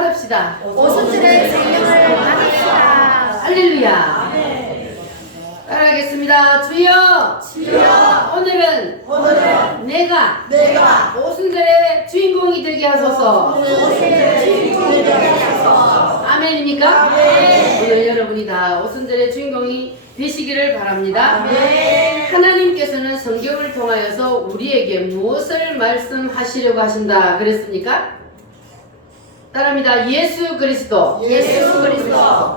받읍시다. 오순절의 생명을 받읍시다. 할렐루야. 따라하겠습니다. 주여, 오늘은 내가 오순절의 주인공이 되게 하소서. 아멘입니까? 오늘 여러분이 다 오순절의 주인공이 되시기를 바랍니다. 하나님께서는 성경을 통하여서 우리에게 무엇을 말씀하시려고 하신다 그랬습니까? 따라합니다. 예수 그리스도.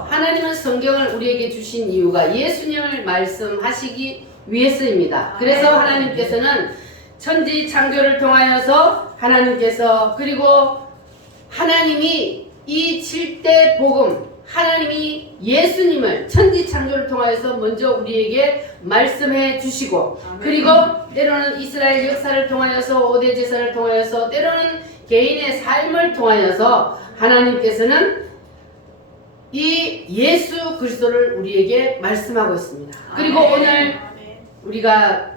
하나님은 성경을 우리에게 주신 이유가 예수님을 말씀하시기 위해서입니다. 그래서 하나님께서는 천지 창조를 통하여서 하나님께서 그리고 하나님이 이 7대 복음 하나님이 예수님을 천지 창조를 통하여서 먼저 우리에게 말씀해 주시고 그리고 때로는 이스라엘 역사를 통하여서 5대 제사를 통하여서 때로는 개인의 삶을 통하여서 하나님께서는 이 예수 그리스도를 우리에게 말씀하고 있습니다. 그리고 오늘 우리가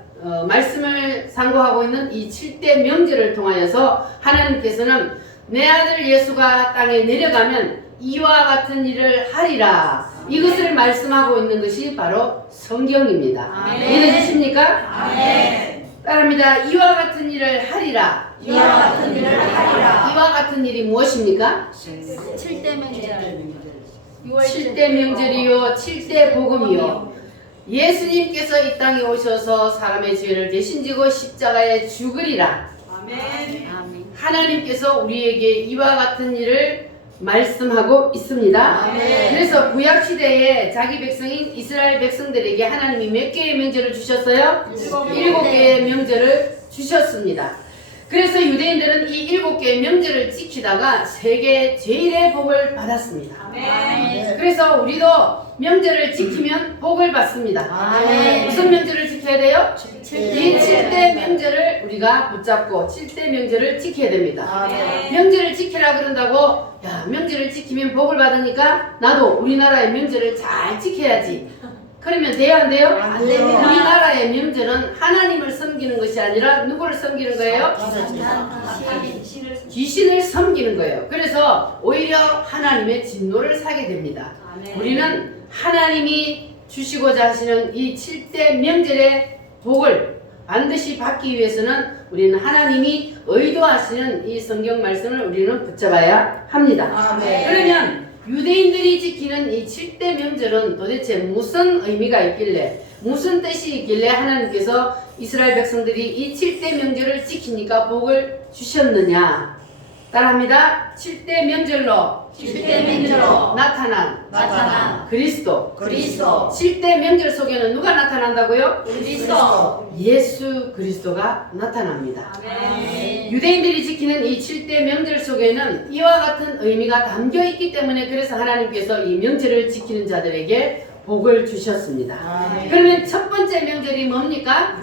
말씀을 상고하고 있는 이 7대 명제를 통하여서 하나님께서는 내 아들 예수가 땅에 내려가면 이와 같은 일을 하리라. 이것을 말씀하고 있는 것이 바로 성경입니다. 믿어지십니까? 따라합니다. 이와 같은 일을 하리라. 이와 같은 일이 무엇입니까? 7대 명절. 7대 명절이요 7대 복음이요. 예수님께서 이 땅에 오셔서 사람의 죄를 대신 지고 십자가에 죽으리라. 하나님께서 우리에게 이와 같은 일을 말씀하고 있습니다. 그래서 구약시대에 자기 백성인 이스라엘 백성들에게 하나님이 몇 개의 명절을 주셨어요? 7개의 명절을 주셨습니다. 그래서 유대인들은 이 7개의 명절을 지키다가 세계 제일의 복을 받았습니다. 그래서 우리도 명절을 지키면 복을 받습니다. 무슨 명절을 지켜야 돼요? 이 7대 명절을 우리가 붙잡고 7대 명절을 지켜야 됩니다. 명절을 지키라 그런다고 야 명절을 지키면 복을 받으니까 나도 우리나라의 명절을 잘 지켜야지. 그러면 돼요 안 돼요? 안 됩니다. 우리나라의 명절은 하나님을 섬기는 것이 아니라 누구를 섬기는 거예요? 귀신을 섬기는 거예요. 그래서 오히려 하나님의 진노를 사게 됩니다. 우리는 하나님이 주시고자 하시는 이 7대 명절의 복을 반드시 받기 위해서는 우리는 하나님이 의도하시는 이 성경 말씀을 우리는 붙잡아야 합니다. 그러면 유대인들이 지키는 이 7대 명절은 도대체 무슨 의미가 있길래 무슨 뜻이 있길래 하나님께서 이스라엘 백성들이 이 7대 명절을 지키니까 복을 주셨느냐. 따라합니다. 7대 명절로 나타난 그리스도. 7대 명절 속에는 누가 나타난다고요? 예수 그리스도가 나타납니다. 유대인들이 지키는 이 7대 명절 속에는 이와 같은 의미가 담겨 있기 때문에 그래서 하나님께서 이 명절을 지키는 자들에게 복을 주셨습니다. 그러면 첫 번째 명절이 뭡니까?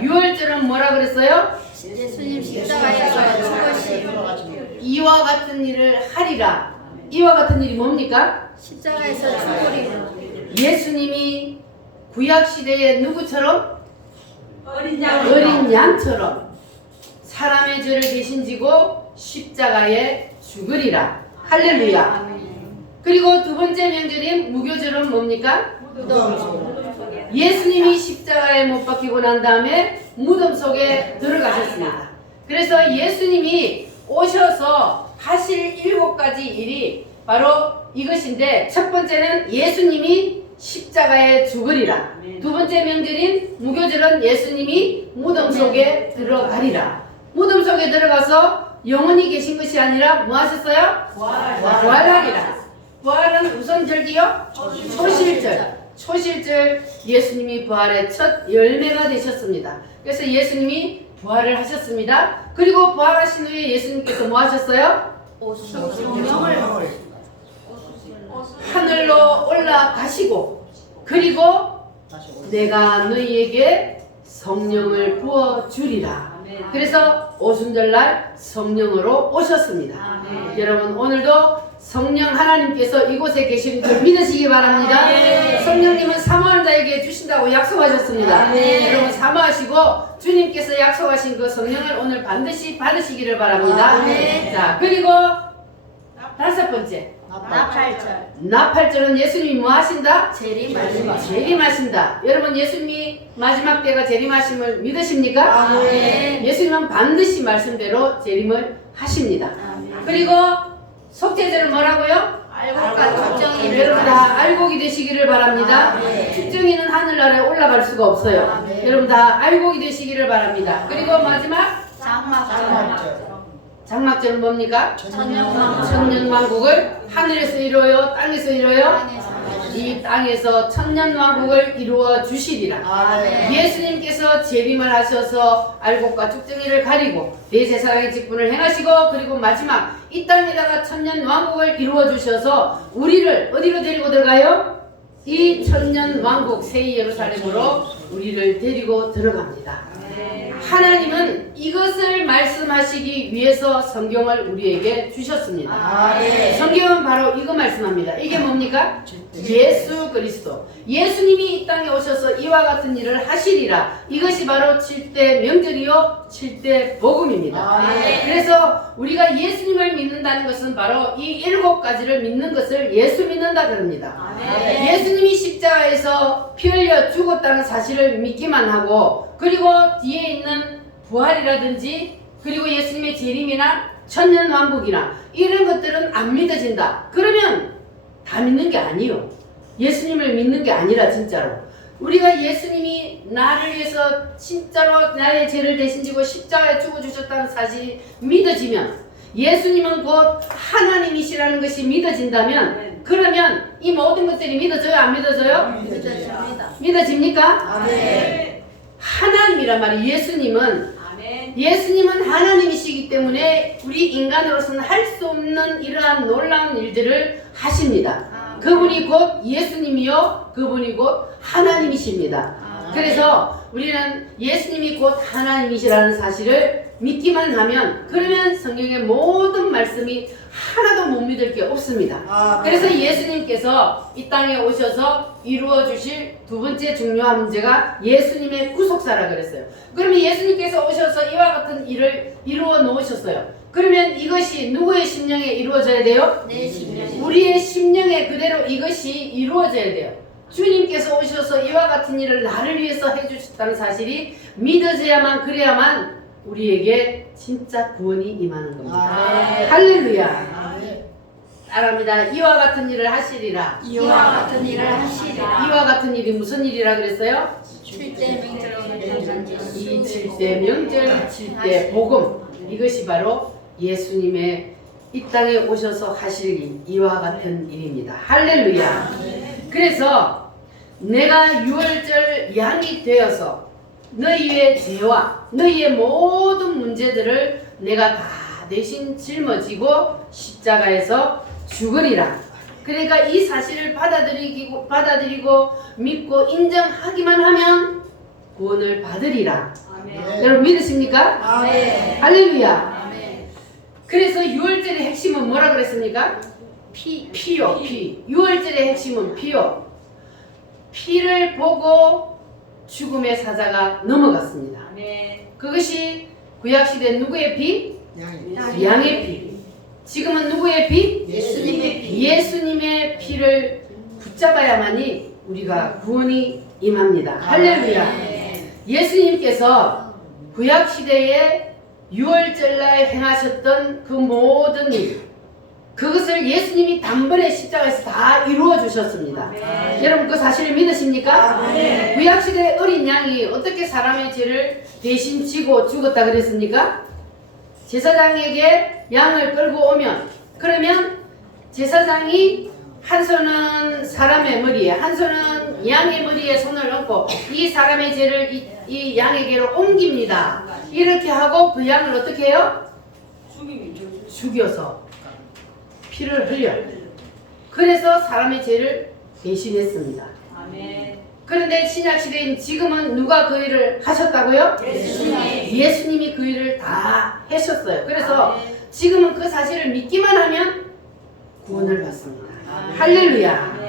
유월절은 뭐라 그랬어요? 예수님 십자가에서 죽으심. 이와 같은 일을 하리라. 이와 같은 일이 뭡니까? 십자가에서 죽으리라. 예수님이 구약시대의 누구처럼? 어린 어린 양처럼 사람의 죄를 대신 지고 십자가에 죽으리라. 할렐루야. 그리고 두 번째 명절인 무교절은 뭡니까? 예수님이 십자가에 못 박히고 난 다음에 무덤 속에 들어가셨습니다. 그래서 예수님이 오셔서 하실 7가지 일이 바로 이것인데 첫 번째는 예수님이 십자가에 죽으리라. 두 번째 명절인 무교절은 예수님이 무덤 속에 들어가리라. 무덤 속에 들어가서 영원히 계신 것이 아니라 뭐 하셨어요? 부활하리라. 부활은 무슨 절기요? 초실절 예수님이 부활의 첫 열매가 되셨습니다. 그래서 예수님이 부활을 하셨습니다. 그리고 부활하신 후에 예수님께서 뭐 하셨어요? 하늘로 올라가시고 그리고 내가 너희에게 성령을 부어주리라. 그래서 오순절날 성령으로 오셨습니다. 여러분 오늘도 성령 하나님께서 이곳에 계신 줄 믿으시기 바랍니다. 성령님은 사모하는 자에게 주신다고 약속하셨습니다. 여러분 사모하시고 주님께서 약속하신 그 성령을 오늘 반드시 받으시기를 바랍니다. 자 그리고 다섯 번째, 나팔절. 나팔절은 예수님이 뭐 하신다? 재림하신다. 재림하신다. 여러분 예수님이 마지막 때가 재림하심을 믿으십니까? 아멘. 예수님은 반드시 말씀대로 재림을 하십니다. 그리고 속죄절은 뭐라고요? 알곡과 축정이를 여러분 다 알곡이 되시기를 바랍니다. 아멘. 축정이는 하늘나라에 올라갈 수가 없어요. 아멘. 여러분 다 알곡이 되시기를 바랍니다. 그리고 마지막 장막절. 장막절은 뭡니까? 천년왕국. 천년왕국을 하늘에서 이루어요? 땅에서 이루어요? 땅에서. 이 땅에서 천년왕국을 이루어 주시리라. 아멘. 예수님께서 재림을 하셔서 알곡과 쭉정이를 가리고 대제사장의 직분을 행하시고 그리고 마지막 이 땅에다가 천년왕국을 이루어 주셔서 우리를 어디로 데리고 들어가요? 이 천년왕국 새 예루살렘으로 우리를 데리고 들어갑니다. 하나님은 이것을 말씀하시기 위해서 성경을 우리에게 주셨습니다. 아멘. 성경은 바로 이거 말씀합니다. 이게 뭡니까? 예수 그리스도. 예수님이 이 땅에 오셔서 이와 같은 일을 하시리라. 이것이 바로 7대 명절이요 7대 복음입니다. 아멘. 그래서 우리가 예수님을 믿는다는 것은 바로 이 7가지를 믿는 것을 예수 믿는다 그럽니다. 아멘. 예수님이 십자가에서 피 흘려 죽었다는 사실을 믿기만 하고 그리고 뒤에 있는 부활이라든지 그리고 예수님의 재림이나 천년왕국이나 이런 것들은 안 믿어진다. 그러면 다 믿는 게 아니요. 예수님을 믿는 게 아니라 진짜로 우리가 예수님이 나를 위해서 진짜로 나의 죄를 대신 지고 십자가에 죽어주셨다는 사실이 믿어지면 예수님은 곧 하나님이시라는 것이 믿어진다면 그러면 이 모든 것들이 믿어져요? 안 믿어져요? 믿어집니다. 믿어집니까? 아멘. 하나님이란 말이에요. 예수님은 하나님이시기 때문에 우리 인간으로서는 할 수 없는 이러한 놀라운 일들을 하십니다. 그분이 곧 예수님이요 그분이 곧 하나님이십니다. 그래서 우리는 예수님이 곧 하나님이시라는 사실을 믿기만 하면 그러면 성경의 모든 말씀이 하나도 못 믿을 게 없습니다. 그래서 예수님께서 이 땅에 오셔서 이루어 주실 두 번째 중요한 문제가 예수님의 구속사라 그랬어요. 그러면 예수님께서 오셔서 이와 같은 일을 이루어 놓으셨어요. 그러면 이것이 누구의 심령에 이루어져야 돼요? 내 심령에. 우리의 심령에 그대로 이것이 이루어져야 돼요. 주님께서 오셔서 이와 같은 일을 나를 위해서 해주셨다는 사실이 믿어져야만 그래야만 우리에게 진짜 구원이 임하는 겁니다. 할렐루야. 따라합니다. 이와 같은 일을 하시리라. 이와 같은 일을 하시리라. 이와 같은 일이 무슨 일이라 그랬어요? 7대 명절로 이 7대 명절, 7대 복음. 이것이 바로 예수님의 이 땅에 오셔서 하실 일, 이와 같은 일입니다. 할렐루야. 그래서 내가 유월절 양이 되어서 너희의 죄와 너희의 모든 문제들을 내가 다 대신 짊어지고 십자가에서 죽으리라. 그러니까 이 사실을 받아들이고 믿고 인정하기만 하면 구원을 받으리라. 여러분 믿으십니까? 아멘. 할렐루야. 아멘. 그래서 유월절의 핵심은 뭐라 그랬습니까? 피요. 피. 유월절의 핵심은 피요. 피를 보고 죽음의 사자가 넘어갔습니다. 그것이 구약시대 누구의 피? 양의 피. 지금은 누구의 피? 예수님의 피. 예수님의 피를 붙잡아야만이 우리가 구원이 임합니다. 할렐루야. 예수님께서 구약시대에 유월절날 행하셨던 그 모든 일, 그것을 예수님이 단번에 십자가에서 다 이루어 주셨습니다. 여러분 그 사실을 믿으십니까? 구약시대의 어린 양이 어떻게 사람의 죄를 대신 지고 죽었다 그랬습니까? 제사장에게 양을 끌고 오면 그러면 제사장이 한 손은 사람의 머리에 한 손은 양의 머리에 손을 얹고 이 사람의 죄를 이 양에게로 옮깁니다. 이렇게 하고 그 양을 어떻게 해요? 죽여서 피를 흘려. 그래서 사람의 죄를 대신했습니다. 그런데 신약시대인 지금은 누가 그 일을 하셨다고요? 예수님이 그 일을 다 하셨어요. 그래서 지금은 그 사실을 믿기만 하면 구원을 받습니다. 할렐루야.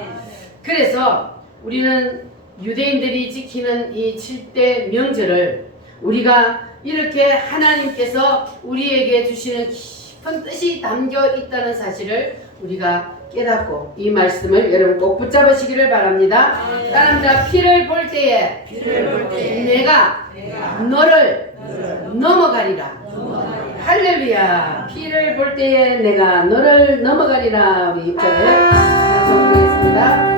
그래서 우리는 유대인들이 지키는 이 7대 명절을 우리가 이렇게 하나님께서 우리에게 주시는 깊은 뜻이 담겨 있다는 사실을 우리가 깨닫고 이 말씀을 여러분 꼭 붙잡으시기를 바랍니다. 따라합니다. 피를 볼 때에 내가 너를 넘어가리라. 할렐루야. 피를 볼 때에 내가 너를 넘어가리라. 우리 입장을 부르겠습니다.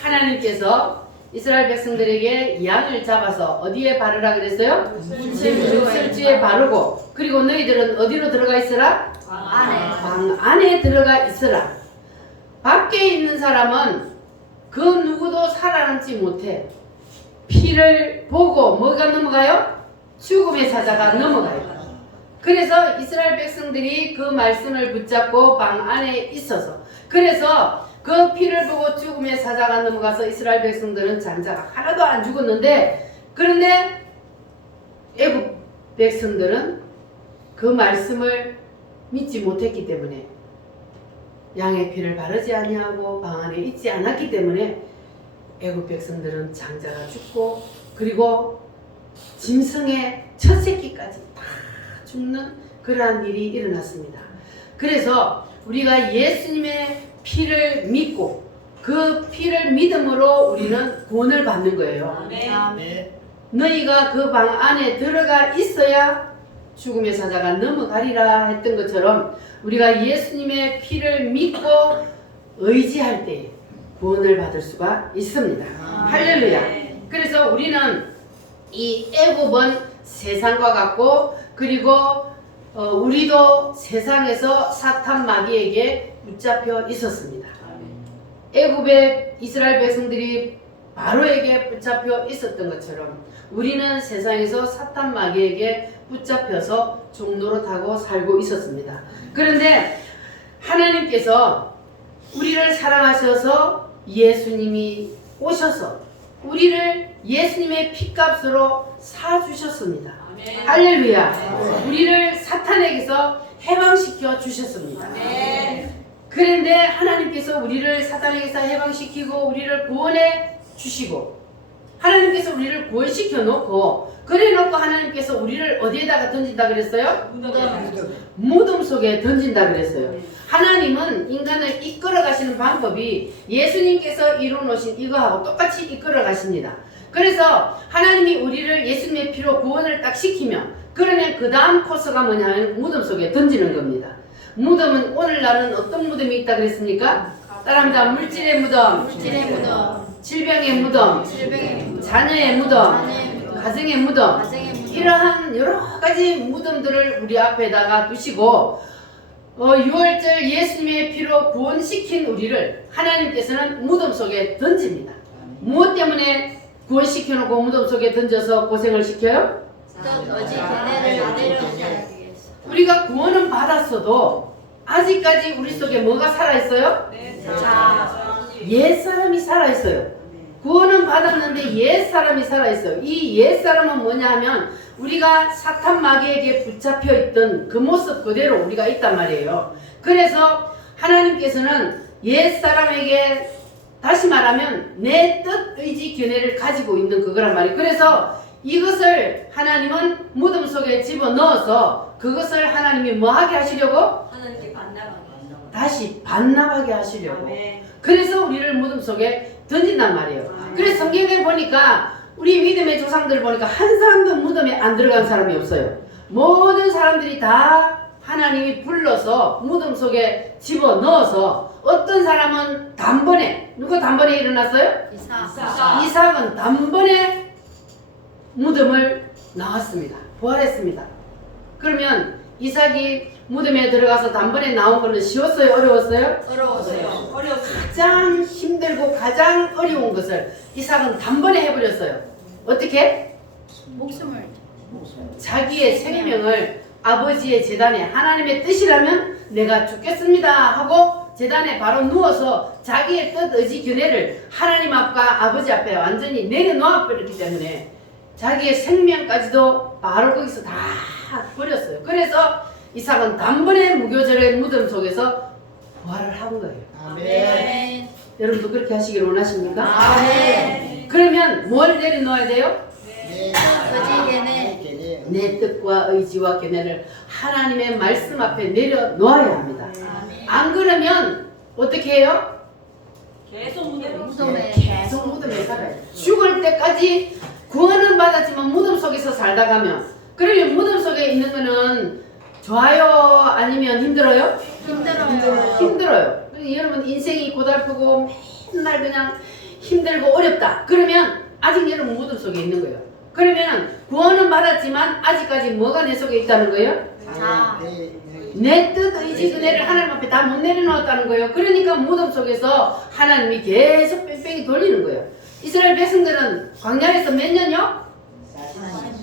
하나님께서 이스라엘 백성들에게 양을 잡아서 어디에 바르라 그랬어요? 물술주에 바르고, 그리고 너희들은 어디로 들어가 있으라? 방 안에 들어가 있으라. 밖에 있는 사람은 그 누구도 살아남지 못해. 피를 보고 뭐가 넘어가요? 죽음의 사자가 넘어가요. 그래서 이스라엘 백성들이 그 말씀을 붙잡고 방 안에 있어서, 그래서 그 피를 보고 죽음의 사자가 넘어가서 이스라엘 백성들은 장자가 하나도 안 죽었는데, 그런데 애굽 백성들은 그 말씀을 믿지 못했기 때문에, 양의 피를 바르지 아니하고 방 안에 있지 않았기 때문에 애굽 백성들은 장자가 죽고, 그리고 짐승의 첫 새끼까지 다 죽는 그러한 일이 일어났습니다. 그래서 우리가 예수님의 피를 믿고 그 피를 믿음으로 우리는 구원을 받는 거예요. 너희가 그 방 안에 들어가 있어야 죽음의 사자가 넘어가리라 했던 것처럼, 우리가 예수님의 피를 믿고 의지할 때 구원을 받을 수가 있습니다. 할렐루야. 그래서 우리는 이 애굽은 세상과 같고, 그리고 우리도 세상에서 사탄 마귀에게 붙잡혀 있었습니다. 애굽의 이스라엘 백성들이 바로에게 붙잡혀 있었던 것처럼 우리는 세상에서 사탄 마귀에게 붙잡혀서 종노릇하고 살고 있었습니다. 그런데 하나님께서 우리를 사랑하셔서 예수님이 오셔서 우리를 예수님의 피값으로 사주셨습니다. 할렐루야. 우리를 사탄에게서 해방시켜 주셨습니다. 그런데 하나님께서 우리를 사탄에게서 해방시키고 우리를 구원해 주시고, 하나님께서 우리를 구원시켜 놓고 그래 놓고 하나님께서 우리를 어디에다가 던진다 그랬어요? 무덤 속에 던진다 그랬어요. 하나님은 인간을 이끌어 가시는 방법이 예수님께서 이루어 놓으신 이거하고 똑같이 이끌어 가십니다. 그래서 하나님이 우리를 예수님의 피로 구원을 딱 시키면 그러면 그 다음 코스가 뭐냐면 무덤 속에 던지는 겁니다. 무덤은 오늘날은 어떤 무덤이 있다 그랬습니까? 따라합니다. 물질의 무덤, 물질의 무덤, 질병의 무덤, 질병의 무덤, 자녀의 무덤, 자녀의 무덤, 가정의 무덤, 가정의 무덤, 이러한 여러 가지 무덤들을 우리 앞에다가 두시고 6월절 예수님의 피로 구원시킨 우리를 하나님께서는 무덤 속에 던집니다. 무엇 때문에 구원시켜놓고 무덤 속에 던져서 고생을 시켜요? 또 어지 걔네를 내려오게 하기 위해서. 우리가 구원은 받았어도 아직까지 우리 속에 뭐가 살아있어요? 자, 옛사람이 살아있어요. 구원은 받았는데 옛사람이 살아있어요. 이 옛사람은 뭐냐 하면 우리가 사탄 마귀에게 붙잡혀 있던 그 모습 그대로 우리가 있단 말이에요. 그래서 하나님께서는 옛사람에게 다시 말하면 내 뜻, 의지, 견해를 가지고 있는 그거란 말이에요. 그래서 이것을 하나님은 무덤 속에 집어넣어서 그것을 하나님이 뭐 하게 하시려고? 하나님께 반납하게. 다시 반납하게 하시려고. 아멘. 그래서 우리를 무덤 속에 던진단 말이에요. 그래서 성경에 보니까 우리 믿음의 조상들 보니까 한 사람도 무덤에 안 들어간 사람이 없어요. 모든 사람들이 다 하나님이 불러서 무덤 속에 집어넣어서 어떤 사람은 단번에 누가 단번에 일어났어요? 이삭. 이삭은 단번에 무덤을 나왔습니다. 부활했습니다. 그러면 이삭이 무덤에 들어가서 단번에 나온 거는 쉬웠어요? 어려웠어요? 어려웠어요. 가장 힘들고 가장 어려운 것을 이삭은 단번에 해버렸어요. 어떻게? 목숨을 자기의 생명을 아버지의 제단에 하나님의 뜻이라면 내가 죽겠습니다 하고 제단에 바로 누워서 자기의 뜻, 의지, 견해를 하나님 앞과 아버지 앞에 완전히 내려놓아 버렸기 때문에 자기의 생명까지도 바로 거기서 다 버렸어요. 그래서 이삭은 단번에 무교절의 무덤 속에서 부활을 한 거예요. 아멘. 여러분도 그렇게 하시길 원하십니까? 아멘. 그러면 뭘 내려놓아야 돼요? 어지 걔네. 내 뜻과 의지와 견해를 하나님의 말씀 앞에 내려놓아야 합니다. 안 그러면 어떻게 해요? 계속 무덤에 계속 무덤에 살아요. 죽을 때까지 구원은 받았지만 무덤 속에서 살다 가면 그러면 무덤 속에 있는 거는 좋아요? 아니면 힘들어요? 힘들어요. 힘들어요. 여러분 인생이 고달프고 맨날 그냥 힘들고 어렵다. 그러면 아직 여러분 무덤 속에 있는 거예요. 그러면 구원은 받았지만 아직까지 뭐가 내 속에 있다는 거예요? 자, 내 뜻, 의지, 그네를 하나님 앞에 다 못 내려놓았다는 거예요. 그러니까 무덤 속에서 하나님이 계속 뺑뺑이 돌리는 거예요. 이스라엘 백성들은 광야에서 몇 년요?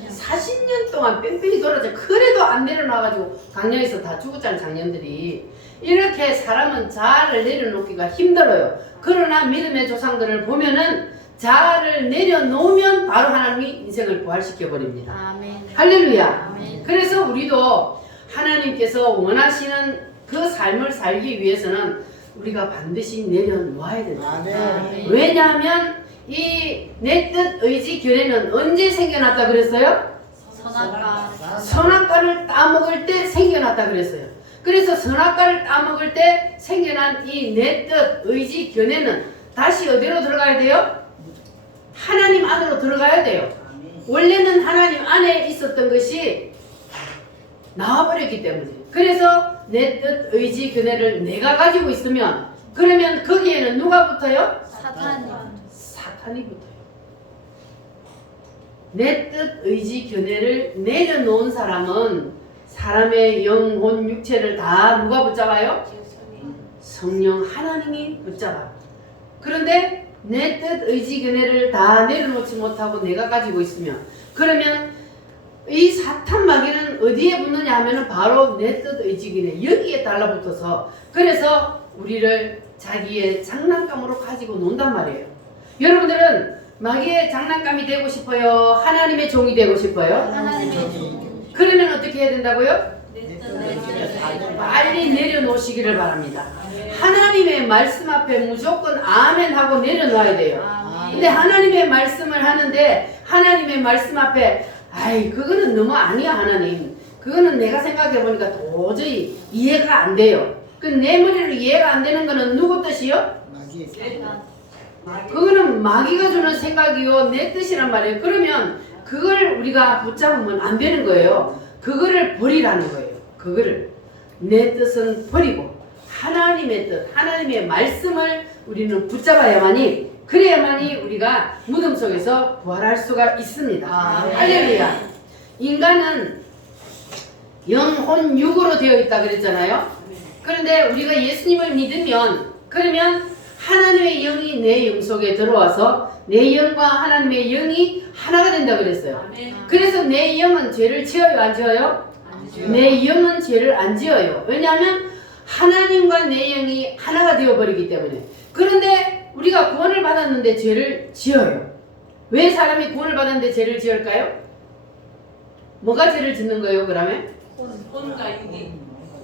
40년 동안 뺑뺑이 돌아서 그래도 안 내려놔가지고 광야에서 다 죽었잖아요. 장년들이. 이렇게 사람은 자아를 내려놓기가 힘들어요. 그러나 믿음의 조상들을 보면은 자아를 내려놓으면 바로 하나님이 인생을 부활시켜버립니다. 아멘. 할렐루야. 아멘. 그래서 우리도 하나님께서 원하시는 그 삶을 살기 위해서는 우리가 반드시 내려놓아야 된다. 아멘. 왜냐하면 이 내 뜻, 의지, 견해는 언제 생겨났다 그랬어요? 선악과. 선악과를 따먹을 때 생겨났다 그랬어요. 그래서 선악과를 따먹을 때 생겨난 이 내 뜻, 의지, 견해는 다시 어디로 들어가야 돼요? 하나님 안으로 들어가야 돼요. 원래는 하나님 안에 있었던 것이 나와버렸기 때문에. 그래서 내 뜻, 의지, 견해를 내가 가지고 있으면 그러면 거기에는 누가 붙어요? 사탄이. 사탄이 붙어요. 내 뜻, 의지, 견해를 내려놓은 사람은 사람의 영혼, 육체를 다 누가 붙잡아요? 성령 하나님이 붙잡아요. 그런데 내 뜻, 의지, 견해를 다 내려놓지 못하고 내가 가지고 있으면 그러면 이 사탄 마귀는 어디에 붙느냐 하면은 바로 내 뜻, 의지, 견해 여기에 달라붙어서 그래서 우리를 자기의 장난감으로 가지고 논단 말이에요. 여러분들은 마귀의 장난감이 되고 싶어요? 하나님의 종이 되고 싶어요? 하나님의 종. 그러면 어떻게 해야 된다고요? 내 뜻, 내 뜻. 빨리 내려놓으시기를 바랍니다. 하나님의 말씀 앞에 무조건 아멘 하고 내려놔야 돼요. 아멘. 근데 하나님의 말씀을 하는데 하나님의 말씀 앞에 아이 그거는 너무 아니야 하나님. 그거는 내가 생각해 보니까 도저히 이해가 안 돼요. 그 내 머리로 이해가 안 되는 거는 누구 뜻이요? 마귀의 그거는 마귀가 주는 생각이요 내 뜻이란 말이에요. 그러면 그걸 우리가 붙잡으면 안 되는 거예요. 그거를 버리라는 거예요. 그거를 내 뜻은 버리고 하나님의 뜻, 하나님의 말씀을 우리는 붙잡아야만이 그래야만이 우리가 무덤 속에서 부활할 수가 있습니다. 할렐루야. 인간은 영혼 육으로 되어 있다 그랬잖아요. 그런데 우리가 예수님을 믿으면 그러면 하나님의 영이 내 영 속에 들어와서 내 영과 하나님의 영이 하나가 된다 그랬어요. 그래서 내 영은 죄를 지어요 안 지어요? 내 영은 죄를 안 지어요. 왜냐하면 하나님과 내 영이 하나가 되어버리기 때문에. 그런데 우리가 구원을 받았는데 죄를 지어요. 왜 사람이 구원을 받았는데 죄를 지을까요? 뭐가 죄를 짓는 거예요 그러면? 혼과 육이.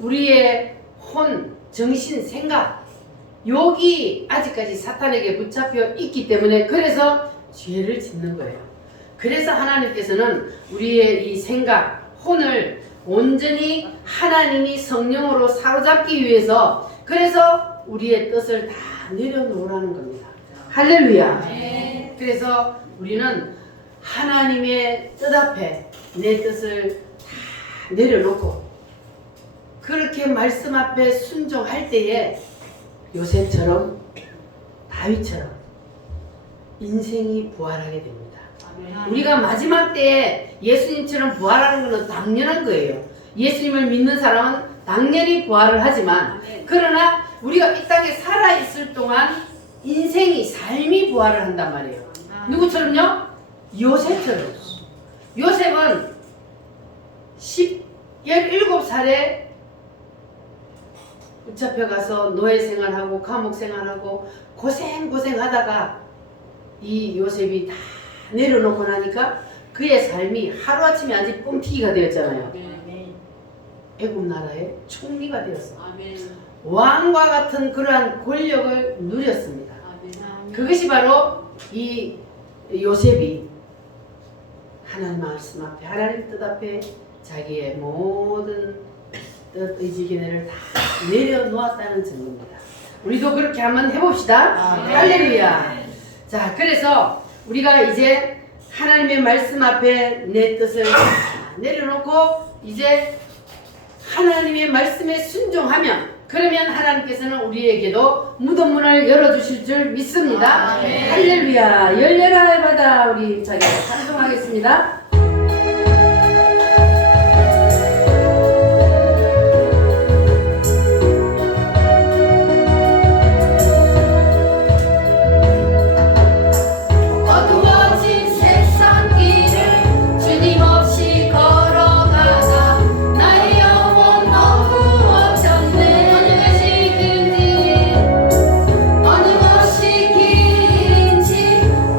우리의 혼, 정신, 생각 욕이 아직까지 사탄에게 붙잡혀 있기 때문에 그래서 죄를 짓는 거예요. 그래서 하나님께서는 우리의 이 생각, 혼을 온전히 하나님이 성령으로 사로잡기 위해서 그래서 우리의 뜻을 다 내려놓으라는 겁니다. 할렐루야. 그래서 우리는 하나님의 뜻 앞에 내 뜻을 다 내려놓고 그렇게 말씀 앞에 순종할 때에 요셉처럼 다윗처럼 인생이 부활하게 됩니다. 우리가 마지막 때에 예수님처럼 부활하는 것은 당연한 거예요. 예수님을 믿는 사람은 당연히 부활을 하지만 그러나 우리가 이 땅에 살아있을 동안 인생이 삶이 부활을 한단 말이에요. 누구처럼요? 요셉처럼. 요셉은 17살에 붙잡혀가서 노예 생활하고 감옥 생활하고 고생하다가 이 요셉이 다 내려놓고 나니까 그의 삶이 하루아침에 아주 뻥튀기가 되었잖아요. 애굽 나라의 총리가 되었어. 왕과 같은 그러한 권력을 누렸습니다. 그것이 바로 이 요셉이 하나님 말씀 앞에 하나님 뜻 앞에 자기의 모든 뜻 의지 견해를 다 내려놓았다는 증거입니다. 우리도 그렇게 한번 해봅시다. 할렐루야. 자, 그래서 우리가 이제 하나님의 말씀 앞에 내 뜻을 다 내려놓고 이제 하나님의 말씀에 순종하면 그러면 하나님께서는 우리에게도 무덤문을 열어주실 줄 믿습니다. 할렐루야. 열려라 바다 우리 자기가 찬송하겠습니다.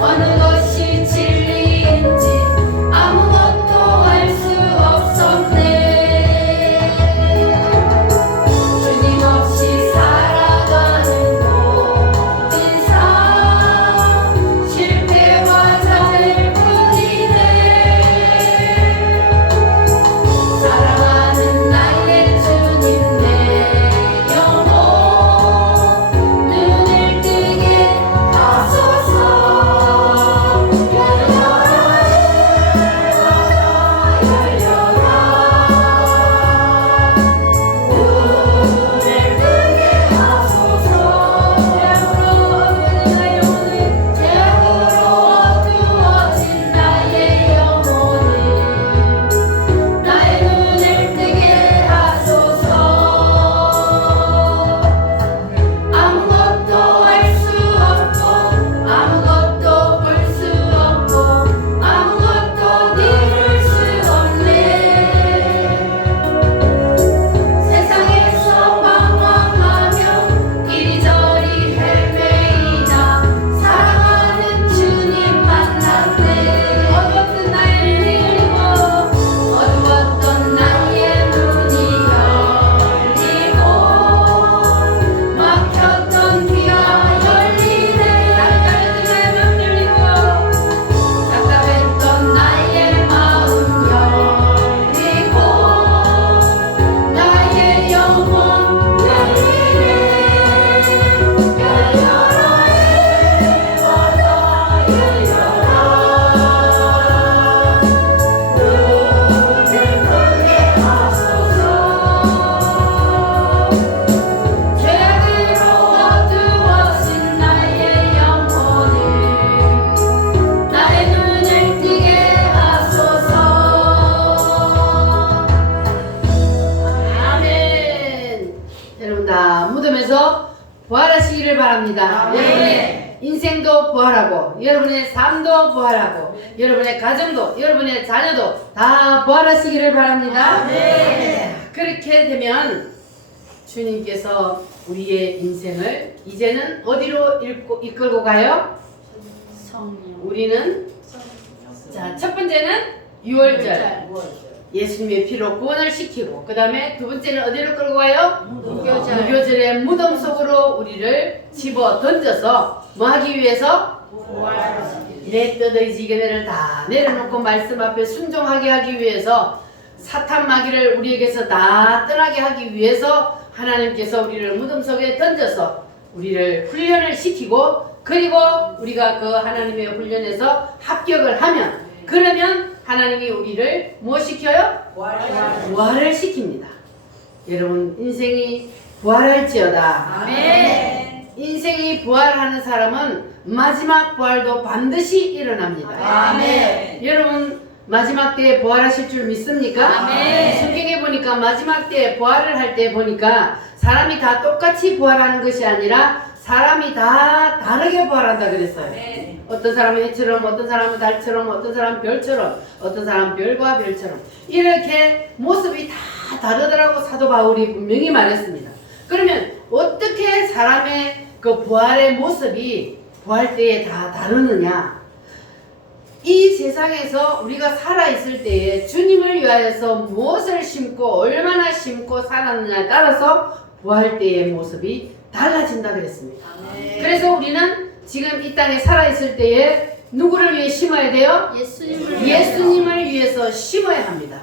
어느 것이 진리인지 무덤에서 부활하시기를 바랍니다. 아멘. 여러분의 인생도 부활하고 여러분의 삶도 부활하고 여러분의 가정도 여러분의 자녀도 다 부활하시기를 바랍니다. 그렇게 되면 주님께서 우리의 인생을 이제는 어디로 이끌고 가요? 성령. 우리는 자, 첫 번째는 6월절 예수님의 피로 구원을 시키고 그 다음에 두 번째는 어디로 끌고 가요? 무교절의 무덤 속으로 우리를 집어 던져서 뭐 하기 위해서? 내 뼈들이 지게내를 다 내려놓고 말씀 앞에 순종하게 하기 위해서 사탄 마귀를 우리에게서 다 떠나게 하기 위해서 하나님께서 우리를 무덤 속에 던져서 우리를 훈련을 시키고 그리고 우리가 그 하나님의 훈련에서 합격을 하면 그러면 하나님이 우리를 뭐 시켜요? 부활을 시킵니다. 여러분 인생이 부활할지어다. 아멘. 인생이 부활하는 사람은 마지막 부활도 반드시 일어납니다. 아멘. 여러분 마지막 때에 부활하실 줄 믿습니까? 아멘. 성경에 보니까 마지막 때에 부활을 할 때 보니까 사람이 다 똑같이 부활하는 것이 아니라 사람이 다 다르게 부활한다 그랬어요. 어떤 사람은 해처럼, 어떤 사람은 달처럼, 어떤 사람은 별처럼, 어떤 사람은 별과 별처럼 이렇게 모습이 다 다르더라고 사도 바울이 분명히 말했습니다. 그러면 어떻게 사람의 그 부활의 모습이 부활 때에 다 다르느냐? 이 세상에서 우리가 살아있을 때에 주님을 위하여서 무엇을 심고 얼마나 심고 살았느냐에 따라서 부활 때의 모습이 달라진다 그랬습니다. 그래서 우리는 지금 이 땅에 살아있을 때에 누구를 위해 심어야 돼요? 예수님을 위해서 심어야 합니다.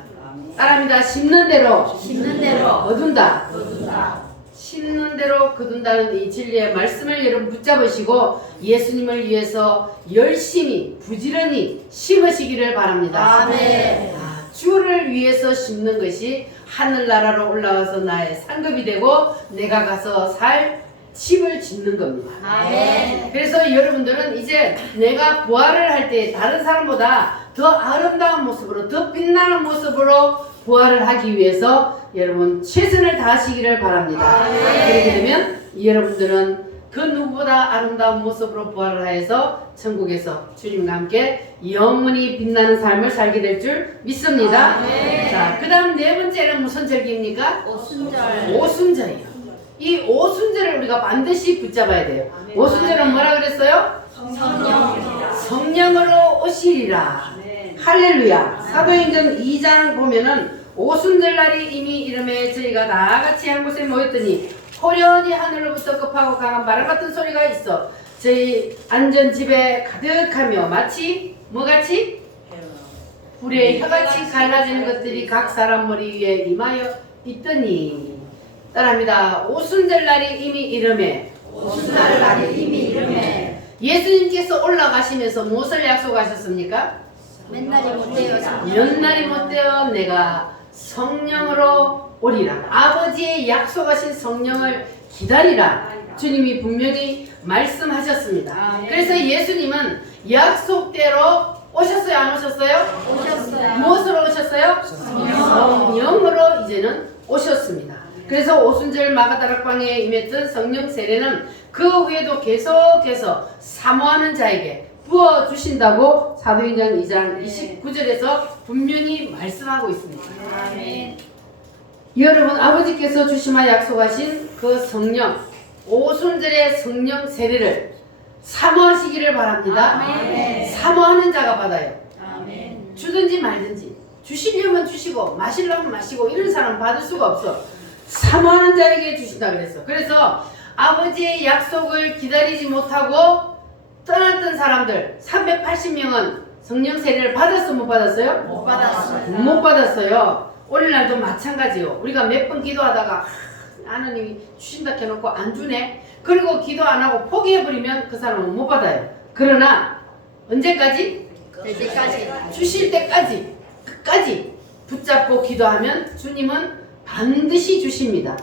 따라합니다. 심는 대로 거둔다. 심는 대로 거둔다는 이 진리의 말씀을 여러분 붙잡으시고 예수님을 위해서 열심히 부지런히 심으시기를 바랍니다. 아멘. 주를 위해서 심는 것이 하늘나라로 올라와서 나의 상급이 되고 내가 가서 살 집을 짓는 겁니다. 아멘. 그래서 여러분들은 이제 내가 부활을 할 때 다른 사람보다 더 아름다운 모습으로 더 빛나는 모습으로 부활을 하기 위해서 여러분 최선을 다하시기를 바랍니다. 그렇게 되면 여러분들은 그 누구보다 아름다운 모습으로 부활을 하여서 천국에서 주님과 함께 영원히 빛나는 삶을 살게 될 줄 믿습니다. 자, 그 다음 네 번째는 무슨 절기입니까? 오순절이요. 이 오순절을 우리가 반드시 붙잡아야 돼요. 오순절은 뭐라 그랬어요? 성령으로 오시리라. 할렐루야. 사도행전 2장 보면은 오순절날이 이미 이름에 저희가 다 같이 한 곳에 모였더니 호련히 하늘로부터 급하고 강한 바람 같은 소리가 있어 저희 앉은 집에 가득하며 마치 뭐같이? 불에 혀같이 갈라지는 것들이 각 사람 머리 위에 임하여 있더니 따라합니다. 오순절날이 이미 이름에 예수님께서 올라가시면서 무엇을 약속하셨습니까? 몇 날이 못 되어 몇 날이 못 되어 내가 성령으로 오리라. 아버지의 약속하신 성령을 기다리라. 주님이 분명히 말씀하셨습니다. 그래서 예수님은 약속대로 오셨어요? 안 오셨어요? 무엇으로 오셨어요? 성령으로 이제는 오셨습니다. 그래서 오순절 마가다락방에 임했던 성령 세례는 그 후에도 계속해서 사모하는 자에게 부어주신다고 사도행전 2장 29절에서 분명히 말씀하고 있습니다. 여러분 아버지께서 주시마 약속하신 그 성령 오순절의 성령 세례를 사모하시기를 바랍니다. 사모하는 자가 받아요. 주든지 말든지 주시려면 주시고 마시려면 마시고 이런 사람 받을 수가 없어. 사모하는 자에게 주신다 그랬어. 그래서 아버지의 약속을 기다리지 못하고 떠났던 사람들 380명은 성령 세례를 받았어 못 받았어요? 못 받았어요. 오늘날도 마찬가지요. 우리가 몇 번 기도하다가 하나님이 주신다 해놓고 안 주네. 그리고 기도 안 하고 포기해버리면 그 사람은 못 받아요. 그러나 언제까지? 주실 때까지 끝까지 붙잡고 기도하면 주님은 반드시 주십니다.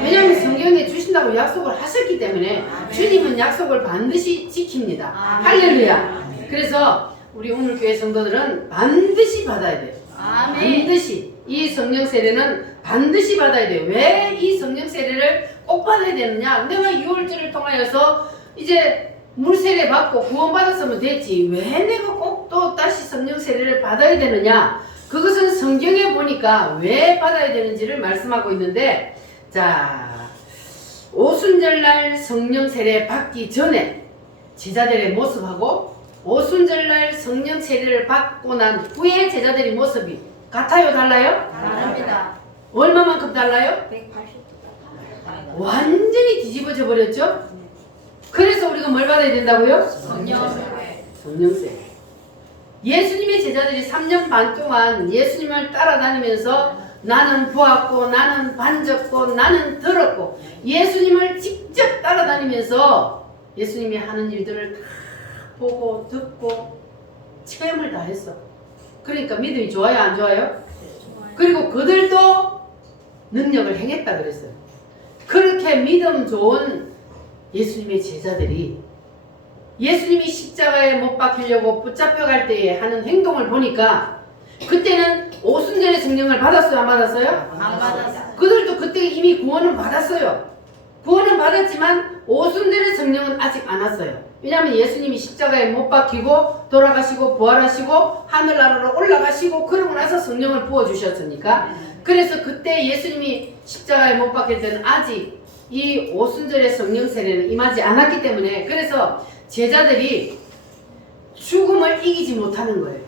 왜냐하면 성경에 주신다고 약속을 하셨기 때문에 주님은 약속을 반드시 지킵니다. 할렐루야. 그래서 우리 오늘 교회 성도들은 반드시 받아야 돼요. 반드시 이 성령 세례는 반드시 받아야 돼요. 왜 이 성령 세례를 꼭 받아야 되느냐? 내가 유월절을 통하여서 이제 물 세례 받고 구원 받았으면 됐지. 왜 내가 꼭 또 다시 성령 세례를 받아야 되느냐? 그것은 성경에 보니까 왜 받아야 되는지를 말씀하고 있는데, 자, 오순절날 성령 세례 받기 전에 제자들의 모습하고 오순절날 성령 세례를 받고 난 후에 제자들의 모습이 같아요? 달라요? 다릅니다. 얼마만큼 달라요? 180도. 완전히 뒤집어져 버렸죠? 그래서 우리가 뭘 받아야 된다고요? 성령. 성령 세례. 예수님의 제자들이 3년 반 동안 예수님을 따라다니면서 나는 보았고 나는 만졌고 나는 들었고 예수님을 직접 따라다니면서 예수님이 하는 일들을 다 보고 듣고 체험을 다 했어. 그러니까 믿음이 좋아요, 안 좋아요? 그리고 그들도 능력을 행했다 그랬어요. 그렇게 믿음 좋은 예수님의 제자들이 예수님이 십자가에 못 박히려고 붙잡혀갈 때에 하는 행동을 보니까 그때는 오순절의 성령을 받았어요, 안 받았어요? 안 받았어요. 그들도 그때 이미 구원은 받았어요. 구원은 받았지만 오순절의 성령은 아직 안 왔어요. 왜냐하면 예수님이 십자가에 못 박히고 돌아가시고 부활하시고 하늘나라로 올라가시고 그러고 나서 성령을 부어주셨으니까. 그래서 그때 예수님이 십자가에 못 박힐 때는 아직 이 오순절의 성령 세례는 임하지 않았기 때문에 그래서 제자들이 죽음을 이기지 못하는 거예요.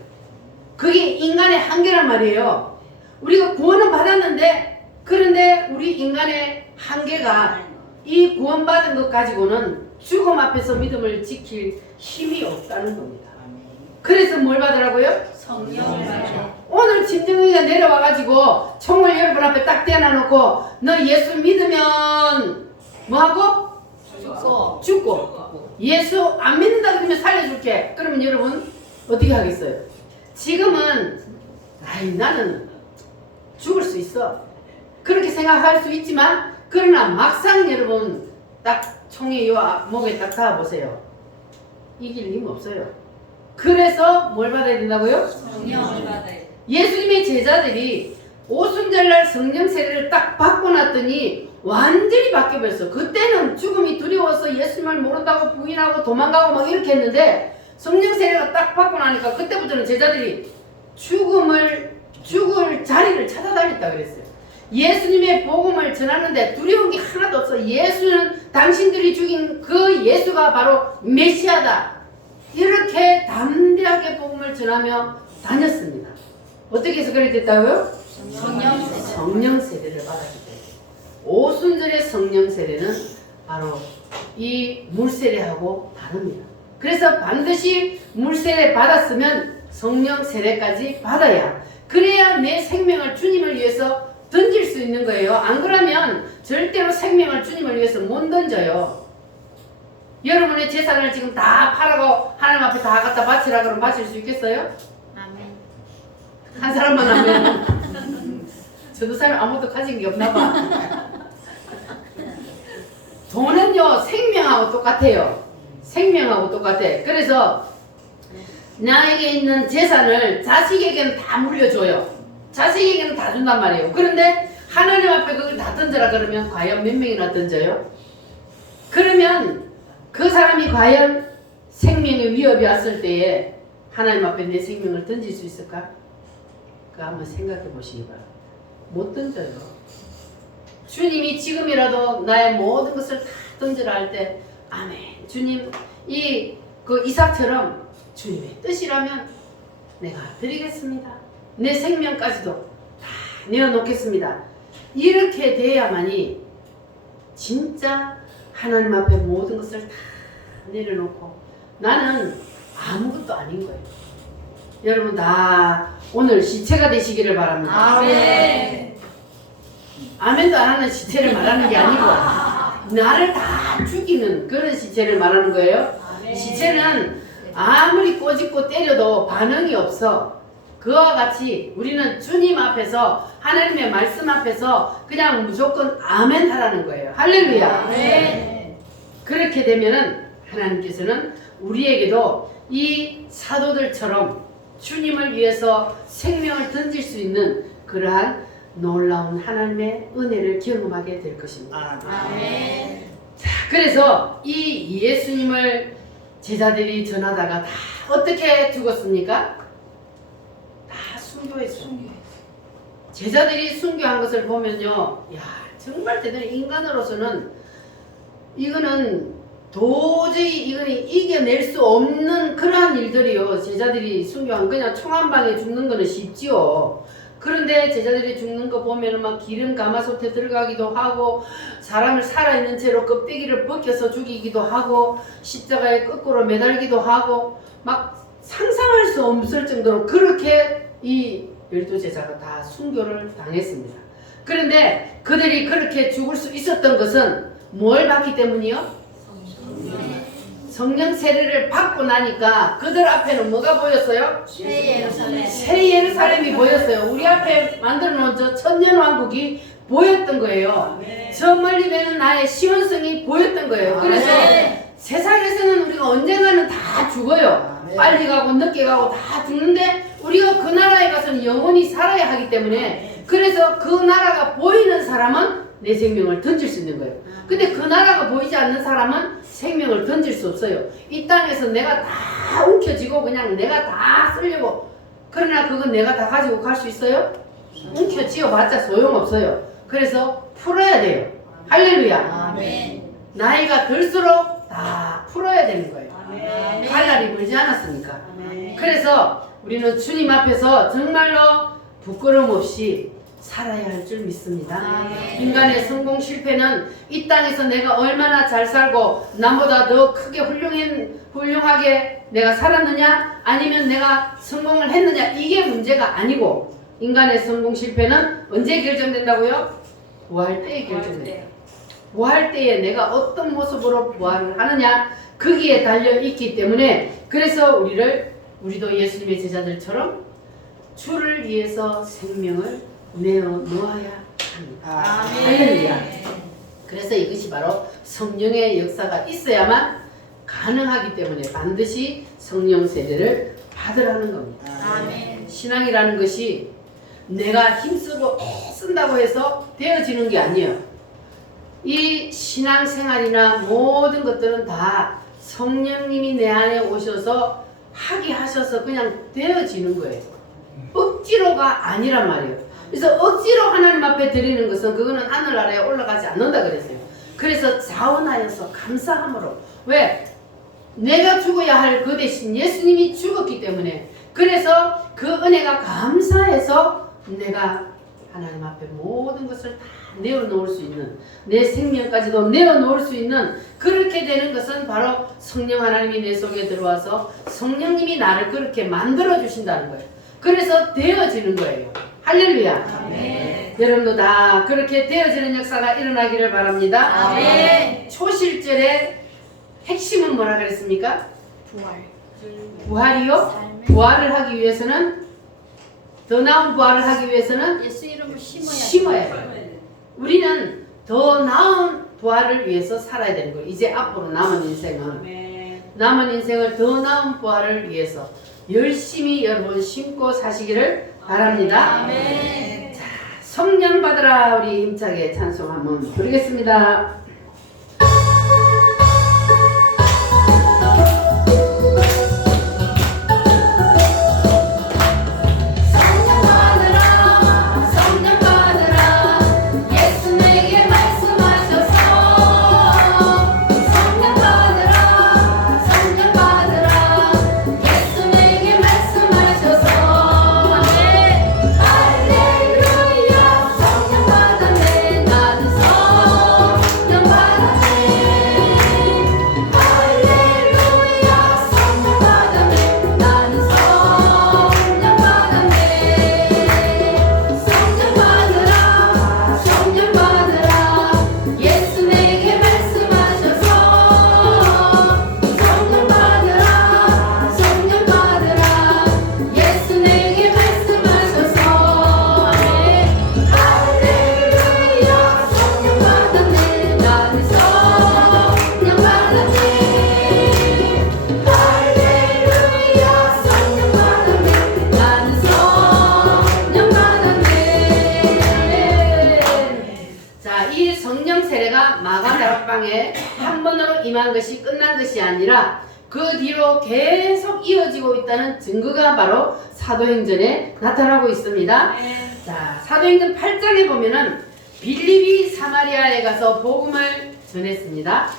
그게 인간의 한계란 말이에요. 우리가 구원은 받았는데 그런데 우리 인간의 한계가 이 구원받은 것 가지고는 죽음 앞에서 믿음을 지킬 힘이 없다는 겁니다. 그래서 뭘 받으라고요? 성령을 받아요. 오늘 짐승이가 내려와가지고 총을 여러분 앞에 딱 대놔놓고 너 예수 믿으면 뭐하고? 죽고 예수 안 믿는다 그러면 살려줄게. 그러면 여러분 어떻게 하겠어요? 지금은 아이 나는 죽을 수 있어 그렇게 생각할 수 있지만 그러나 막상 여러분 딱 총이 요 목에 딱 닿아보세요. 이길 힘 없어요. 그래서 뭘 받아야 된다고요? 성령을 받아요. 예수님의 제자들이 오순절날 성령 세례를 딱 받고 났더니 완전히 바뀌어버렸어. 그때는 죽음이 두려워서 예수님을 모른다고 부인하고 도망가고 막 이렇게 했는데 성령 세례가 딱 받고 나니까 그때부터는 제자들이 죽을 자리를 찾아다녔다 그랬어요. 예수님의 복음을 전하는데 두려운 게 하나도 없어. 예수는 당신들이 죽인 그 예수가 바로 메시아다. 이렇게 담대하게 복음을 전하며 다녔습니다. 어떻게 해서 그렇게 됐다고요? 성령 세례를 받았기 때문에. 오순절의 성령 세례는 바로 이 물세례하고 다릅니다. 그래서 반드시 물세례 받았으면 성령 세례까지 받아야 그래야 내 생명을 주님을 위해서 던질 수 있는 거예요. 안 그러면 절대로 생명을 주님을 위해서 못 던져요. 여러분의 재산을 지금 다 팔아고 하나님 앞에 다 갖다 바치라 그러면 바칠 수 있겠어요? 아멘. 한 사람만 하면 저도 사람 아무것도 가진 게 없나 봐. 돈은요 생명하고 똑같아요. 생명하고 똑같아. 그래서 나에게 있는 재산을 자식에게는 다 물려줘요. 자식에게는 다 준단 말이에요. 그런데 하나님 앞에 그걸 다 던져라 그러면 과연 몇 명이나 던져요? 그러면 그 사람이 과연 생명의 위협이 왔을 때에 하나님 앞에 내 생명을 던질 수 있을까? 그거 한번 생각해 보시기 바랍니다. 못 던져요. 주님이 지금이라도 나의 모든 것을 다 던지라 할 때 아멘. 주님 그 이삭처럼 주님의 뜻이라면 내가 드리겠습니다. 내 생명까지도 다 내어놓겠습니다. 이렇게 돼야만이 진짜 하나님 앞에 모든 것을 다 내려놓고 나는 아무것도 아닌 거예요. 여러분 다 오늘 시체가 되시기를 바랍니다. 아멘. 아멘도 안 하는 시체를 말하는 게 아니고 나를 다 죽이는 그런 시체를 말하는 거예요. 아멘. 시체는 아무리 꼬집고 때려도 반응이 없어. 그와 같이 우리는 주님 앞에서 하나님의 말씀 앞에서 그냥 무조건 아멘 하라는 거예요. 할렐루야. 아멘. 그렇게 되면은 하나님께서는 우리에게도 이 사도들처럼 주님을 위해서 생명을 던질 수 있는 그러한 놀라운 하나님의 은혜를 경험하게 될 것입니다. 아멘. 자, 그래서 이 예수님을 제자들이 전하다가 다 어떻게 죽었습니까? 다 순교했어요. 제자들이 순교한 것을 보면요, 야, 정말 대단히 인간으로서는 이거는 도저히 이거는 이겨낼 수 없는 그러한 일들이요. 제자들이 순교한 그냥 총 한 방에 죽는 거는 쉽지요. 그런데 제자들이 죽는 거 보면은 막 기름 가마솥에 들어가기도 하고 사람을 살아있는 채로 껍데기를 벗겨서 죽이기도 하고 십자가에 거꾸로 매달기도 하고 막 상상할 수 없을 정도로 그렇게 이 12제자가 다 순교를 당했습니다. 그런데 그들이 그렇게 죽을 수 있었던 것은 뭘 받기 때문이요? 성령 세례를 받고 나니까 그들 앞에는 뭐가 보였어요? 새 예루살렘. 새 예루살렘이 보였어요. 우리 앞에 만들어 놓은 저 천년왕국이 보였던 거예요. 저 멀리 되는 나의 시온성이 보였던 거예요. 그래서 세상에서는 우리가 언젠가는 다 죽어요. 빨리 가고 늦게 가고 다 죽는데 우리가 그 나라에 가서는 영원히 살아야 하기 때문에 그래서 그 나라가 보이는 사람은 내 생명을 던질 수 있는 거예요. 근데 그 나라가 보이지 않는 사람은 생명을 던질 수 없어요. 이 땅에서 내가 다 움켜쥐고 그냥 내가 다 쓰려고 그러나 그건 내가 다 가지고 갈 수 있어요? 움켜쥐어 봤자 소용없어요. 그래서 풀어야 돼요. 할렐루야. 아멘. 나이가 들수록 다 풀어야 되는 거예요. 아멘. 갈 날이 멀지 않았으니까. 아멘. 그래서 우리는 주님 앞에서 정말로 부끄럼 없이 살아야 할 줄 믿습니다. 아멘. 인간의 성공 실패는 이 땅에서 내가 얼마나 잘 살고 남보다 더 크게 훌륭하게 내가 살았느냐 아니면 내가 성공을 했느냐 이게 문제가 아니고 인간의 성공 실패는 언제 결정된다고요? 부활 때에 결정돼요. 부활 때에 내가 어떤 모습으로 부활을 하느냐 거기에 달려 있기 때문에 그래서 우리도 예수님의 제자들처럼 주를 위해서 생명을 내어 놓아야 합니다. 할렐루야. 그래서 이것이 바로 성령의 역사가 있어야만 가능하기 때문에 반드시 성령 세례를 받으라는 겁니다. 아멘. 신앙이라는 것이 내가 힘쓰고 애쓴다고 해서 되어지는 게 아니에요. 이 신앙생활이나 모든 것들은 다 성령님이 내 안에 오셔서 하게 하셔서 그냥 되어지는 거예요. 억지로가 아니란 말이에요. 그래서 억지로 하나님 앞에 드리는 것은 그거는 하늘나라에 올라가지 않는다 그랬어요. 그래서 자원하여서 감사함으로 왜? 내가 죽어야 할 그 대신 예수님이 죽었기 때문에 그래서 그 은혜가 감사해서 내가 하나님 앞에 모든 것을 다 내어놓을 수 있는 내 생명까지도 내어놓을 수 있는 그렇게 되는 것은 바로 성령 하나님이 내 속에 들어와서 성령님이 나를 그렇게 만들어 주신다는 거예요. 그래서 되어지는 거예요. 할렐루야. 아멘. 여러분도 다 그렇게 되어지는 역사가 일어나기를 바랍니다. 아멘. 초실절의 핵심은 뭐라 그랬습니까? 부활. 부활이요? 부활을 하기 위해서는 더 나은 부활을 하기 위해서는 예수 이름을 심어야 돼요. 우리는 더 나은 부활을 위해서 살아야 되는 거예요. 이제 앞으로 남은 인생을 더 나은 부활을 위해서 열심히 여러분 심고 사시기를 바랍니다. 아멘. 자, 성령 받으라. 우리 힘차게 찬송 한번 부르겠습니다. 할렐루야 성령 받았네 나는 성령 이 성령 세례가 마가다락방에 한 번으로 임한 것이 끝난 것이 아니라 그 뒤로 계속 이어지고 있다는 증거가 바로 사도행전에 나타나고 있습니다. 자, 사도행전 8장에 보면은 빌립이 사마리아에 가서 복음을 전했습니다.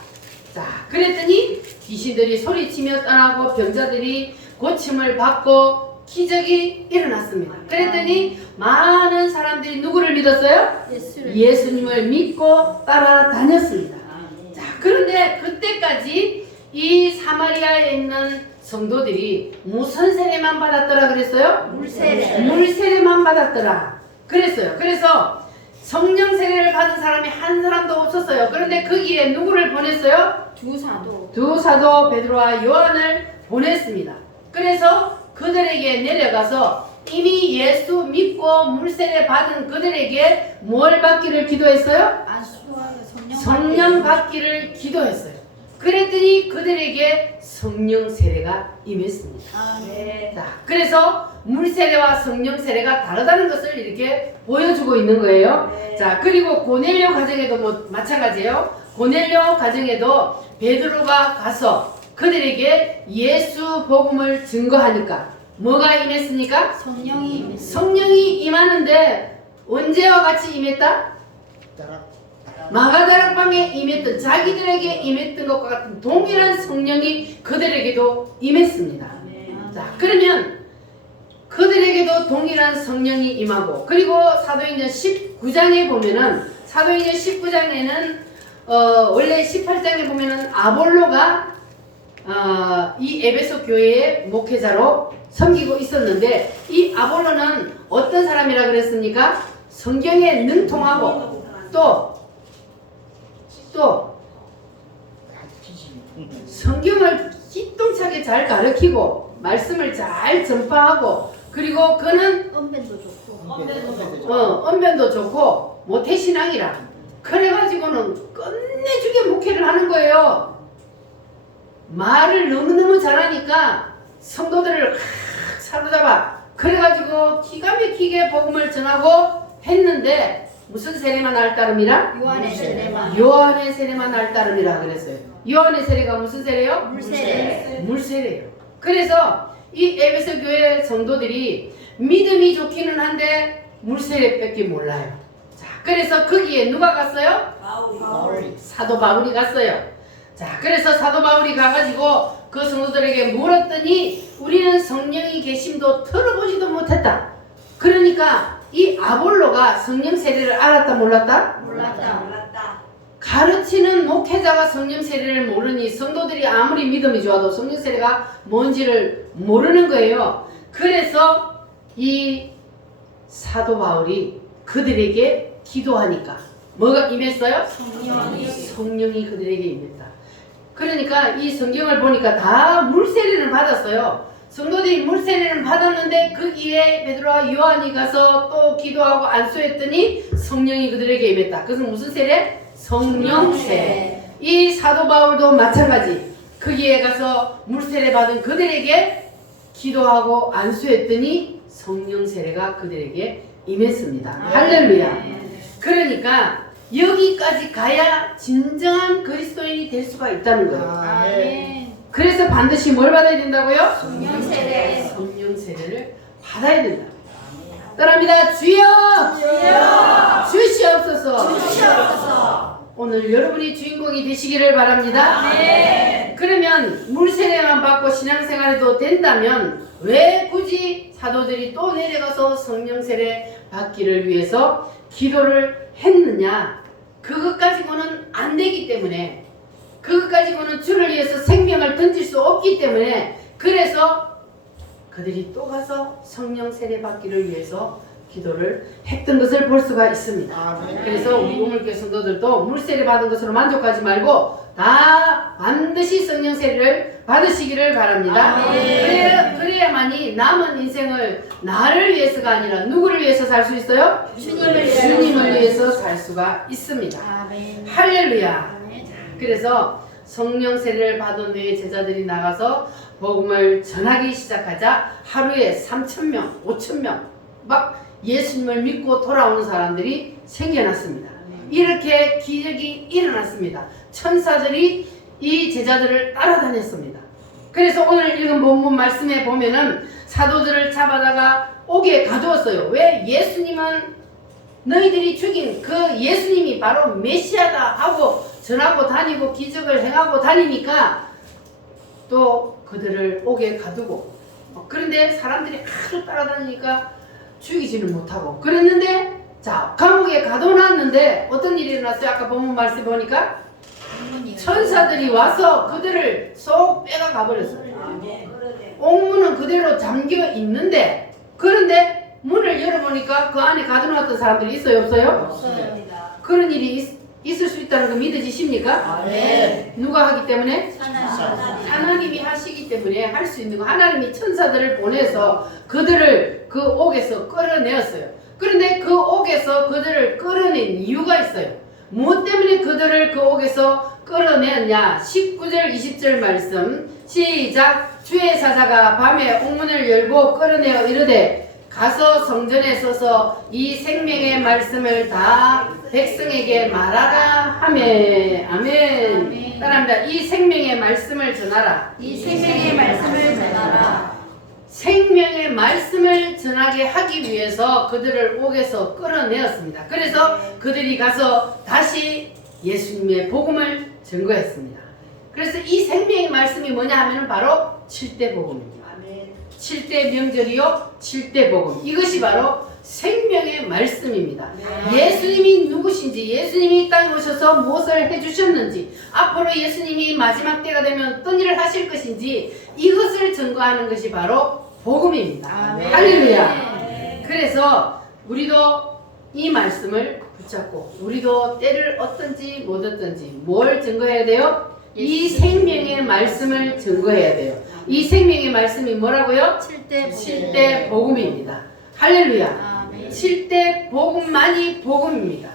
자, 그랬더니 귀신들이 소리치며 떠나고 병자들이 고침을 받고 기적이 일어났습니다. 그랬더니 많은 사람들이 누구를 믿었어요? 예수님을 믿고 따라다녔습니다. 자, 그런데 그때까지 이 사마리아에 있는 성도들이 무슨 세례만 받았더라 그랬어요? 물세례만 받았더라 그랬어요. 그래서 성령 세례를 받은 사람이 한 사람도 없었어요. 그런데 거기에 누구를 보냈어요? 두 사도 베드로와 요한을 보냈습니다. 그래서 그들에게 내려가서 이미 예수 믿고 물세례 받은 그들에게 뭘 받기를 기도했어요? 성령 받기를 기도했어요. 그랬더니 그들에게 성령 세례가 임했습니다. 자, 그래서 물세례와 성령 세례가 다르다는 것을 이렇게 보여주고 있는 거예요. 자, 그리고 고넬료 가정에도 마찬가지예요. 고넬료 가정에도 베드로가 가서 그들에게 예수 복음을 증거하니까 뭐가 임했습니까? 성령이 임하는데 언제와 같이 임했다? 마가다락방에 임했던 자기들에게 임했던 것과 같은 동일한 성령이 그들에게도 임했습니다. 자, 그러면 그들에게도 동일한 성령이 임하고, 그리고 사도행전 19장에 보면은 사도행전 19장에는 원래 18장에 보면은 아볼로가 이 에베소 교회의 목회자로 섬기고 있었는데, 이 아볼로는 어떤 사람이라 그랬습니까? 성경에 능통하고 또 성경을 기똥차게 잘 가르치고 말씀을 잘 전파하고, 그리고 그는 언변도 좋고 모태신앙이라 그래가지고는 끝내주게 목회를 하는 거예요. 말을 너무너무 잘하니까 성도들을 확 사로잡아 그래가지고 기가 막히게 복음을 전하고 했는데, 무슨 세례만 알 따름이라? 요한의 세례만 알 따름이라 그랬어요. 요한의 세례가 무슨 세례요? 물세례예요. 그래서 이 에베소 교회 성도들이 믿음이 좋기는 한데 물세례밖에 몰라요. 자, 그래서 거기에 누가 갔어요? 사도 바울이 갔어요. 자, 그래서 사도 바울이 가가지고 그 성도들에게 물었더니 우리는 성령이 계심도 들어보지도 못했다. 그러니까 이 아볼로가 성령 세례를 알았다 몰랐다? 몰랐다. 가르치는 목회자가 성령 세례를 모르니 성도들이 아무리 믿음이 좋아도 성령 세례가 뭔지를 모르는 거예요. 그래서 이 사도 바울이 그들에게 기도하니까 뭐가 임했어요? 성령이 그들에게 임했다. 그러니까 이 성경을 보니까 다 물세례를 받았어요. 성도들이 물세례를 받았는데 거기에 베드로와 요한이 가서 또 기도하고 안수했더니 성령이 그들에게 임했다. 그것은 무슨 세례? 성령 세례. 이 사도 바울도 마찬가지. 거기에 가서 물세례 받은 그들에게 기도하고 안수했더니 성령 세례가 그들에게 임했습니다. 할렐루야. 그러니까 여기까지 가야 진정한 그리스도인이 될 수가 있다는 거예요. 그래서 반드시 뭘 받아야 된다고요? 성령 세례. 성령 세례를 받아야 된다. 따라합니다. 주여! 주시옵소서. 오늘 여러분이 주인공이 되시기를 바랍니다. 그러면 물세례만 받고 신앙생활해도 된다면 왜 굳이 사도들이 또 내려가서 성령 세례 받기를 위해서 기도를 했느냐? 그것 가지고는 안 되기 때문에, 그것 가지고는 주를 위해서 생명을 던질 수 없기 때문에, 그래서 그들이 또 가서 성령 세례 받기를 위해서 기도를 했던 것을 볼 수가 있습니다. 그래서 우리 우물교회 성도들도 물세례 받은 것으로 만족하지 말고 다 반드시 성령 세례를 받으시기를 바랍니다. 그래야만이 남은 인생을 나를 위해서가 아니라 누구를 위해서 살 수 있어요? 주님을 위해서 살 수가 있습니다. 할렐루야. 그래서 성령 세례를 받은 후에 제자들이 나가서 복음을 전하기 시작하자 하루에 3,000명, 5,000명 막 예수님을 믿고 돌아오는 사람들이 생겨났습니다. 이렇게 기적이 일어났습니다. 천사들이 이 제자들을 따라다녔습니다. 그래서 오늘 읽은 본문 말씀에 보면은 사도들을 잡아다가 옥에 가두었어요. 왜? 예수님은 너희들이 죽인 그 예수님이 바로 메시아다 하고 전하고 다니고 기적을 행하고 다니니까 또 그들을 옥에 가두고, 그런데 사람들이 하도 따라다니니까 죽이지는 못하고 그랬는데, 자, 감옥에 가둬놨는데 어떤 일이 일어났어요? 아까 본문 말씀 보니까 천사들이 와서 그들을 쏙 빼가 가버렸어요. 옥문은 그대로 잠겨 있는데, 그런데 문을 열어보니까 그 안에 가둬놨던 사람들이 있어요? 없어요? 없어요. 그런 일이 있을 수 있다는 거 믿어지십니까? 네. 누가 하기 때문에? 하나님. 하나님이 하시기 때문에 할 수 있는 거. 하나님이 천사들을 보내서 그들을 그 옥에서 끌어내었어요. 그런데 그 옥에서 그들을 끌어낸 이유가 있어요. 무엇 때문에 그들을 그 옥에서 끌어내었냐? 19절 20절 말씀 시작. 주의 사자가 밤에 옥문을 열고 끌어내어 이르되 가서 성전에 서서 이 생명의 말씀을 다 백성에게 말하라 하매. 아멘. 따라합니다. 이 생명의 말씀을 전하라. 이 생명의 말씀을 전하라. 생명의 말씀을 전하게 하기 위해서 그들을 옥에서 끌어내었습니다. 그래서 그들이 가서 다시 예수님의 복음을 증거했습니다. 그래서 이 생명의 말씀이 뭐냐 하면 바로 7대 복음입니다. 7대 명절이요 7대 복음, 이것이 바로 생명의 말씀입니다. 예수님이 누구신지, 예수님이 이 땅에 오셔서 무엇을 해주셨는지, 앞으로 예수님이 마지막 때가 되면 어떤 일을 하실 것인지, 이것을 증거하는 것이 바로 복음입니다. 할렐루야. 그래서 우리도 이 말씀을 붙잡고 우리도 때를 얻든지 못 얻든지 뭘 증거해야 돼요? 이 생명의 말씀을 증거해야 돼요. 이 생명의 말씀이 뭐라고요? 7대 복음입니다. 할렐루야. 7대 복음만이 복음입니다.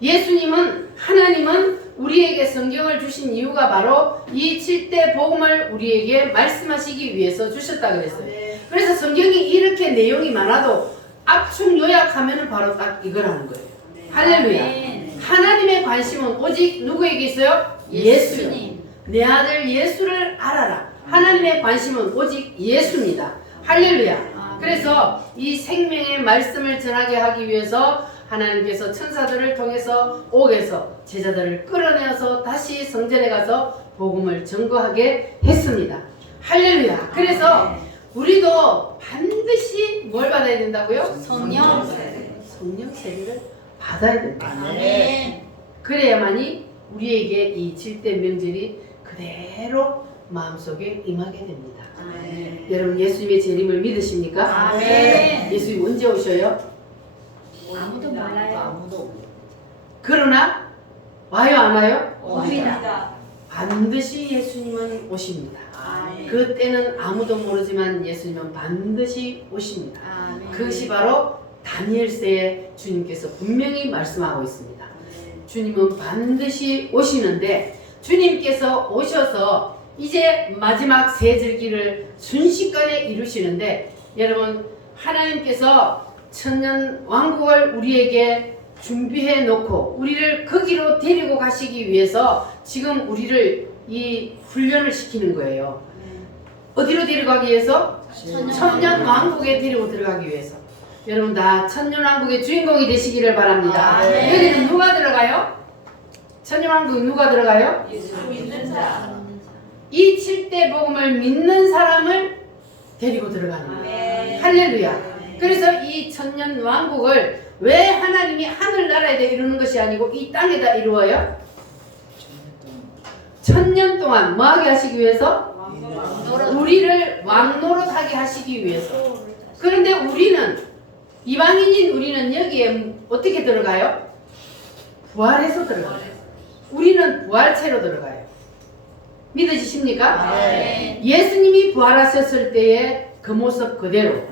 예수님은, 하나님은 우리에게 성경을 주신 이유가 바로 이 7대 복음을 우리에게 말씀하시기 위해서 주셨다 그랬어요. 그래서 성경이 이렇게 내용이 많아도 압축 요약하면 바로 딱 이거라는 거예요. 할렐루야. 하나님의 관심은 오직 누구에게 있어요? 예수요. 내 아들 예수를 알아라. 하나님의 관심은 오직 예수입니다. 할렐루야. 그래서 이 생명의 말씀을 전하게 하기 위해서 하나님께서 천사들을 통해서 옥에서 제자들을 끌어내어서 다시 성전에 가서 복음을 증거하게 했습니다. 할렐루야. 그래서 우리도 반드시 뭘 받아야 된다고요? 성령 세례를 받아야 된다. 그래야만이 우리에게 이 7대 명절이 그대로 마음속에 임하게 됩니다. 여러분 예수님의 재림을 믿으십니까? 예수님 언제 오셔요? 아무도 몰라요. 그러나 와요 안 와요? 옵니다. 반드시 예수님은 오십니다. 그때는 아무도 모르지만 예수님은 반드시 오십니다. 그것이 바로 다니엘서에 주님께서 분명히 말씀하고 있습니다. 주님은 반드시 오시는데, 주님께서 오셔서 이제 마지막 세절기를 순식간에 이루시는데, 여러분 하나님께서 천년 왕국을 우리에게 준비해 놓고 우리를 거기로 데리고 가시기 위해서 지금 우리를 이 훈련을 시키는 거예요. 어디로 데려가기 위해서? 천년 왕국에 데리고 들어가기 위해서. 여러분 다 천년 왕국의 주인공이 되시기를 바랍니다. 여기는 누가 들어가요? 천년 왕국에 누가 들어가요? 예수 믿는 자. 이 7대 복음을 믿는 사람을 데리고 들어가는 거예요. 할렐루야. 그래서 이 천년 왕국을 왜 하나님이 하늘나라에 이루는 것이 아니고 이 땅에다 이루어요? 천년 동안 뭐하게 하시기 위해서? 우리를 왕노릇하게 하시기 위해서. 그런데 우리는, 이방인인 우리는 여기에 어떻게 들어가요? 부활해서 들어가요. 우리는 부활체로 들어가요. 믿으십니까? 예수님이 부활하셨을 때의 그 모습 그대로